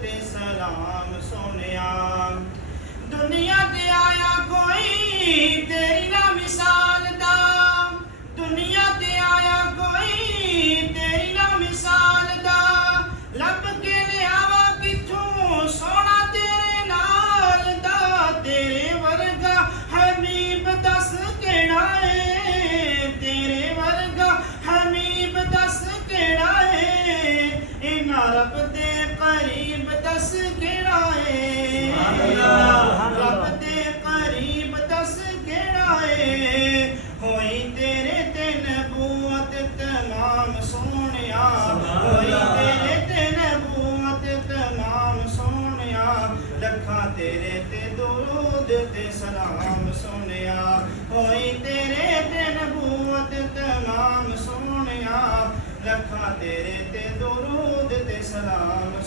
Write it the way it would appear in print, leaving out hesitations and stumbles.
ते सलाम सोनिया। दुनिया ते आया कोई तेरी ना मिसाल दा, दुनिया ते आया कोई तेरी ना मिसाल दा, लब के लियावा किथों सोना तेरे नाल दा, तेरे वर्गा हबीब दस केड़ा है, तेरे वर्गा हबीब दस केड़ा है, इना रब दे करीब दस केड़ा है, रब दे करीब दस केड़ा है, होई तेरे ते नबूवत तमाम सोनिया, होई तेरे ते नबूवत तमाम सोनिया, लखा तेरे ते दुरूद ते सलाम सोनिया, होई तेरे ते नबूवत तमाम सोनिया, लखा तेरे ते दुरूद ते सलाम।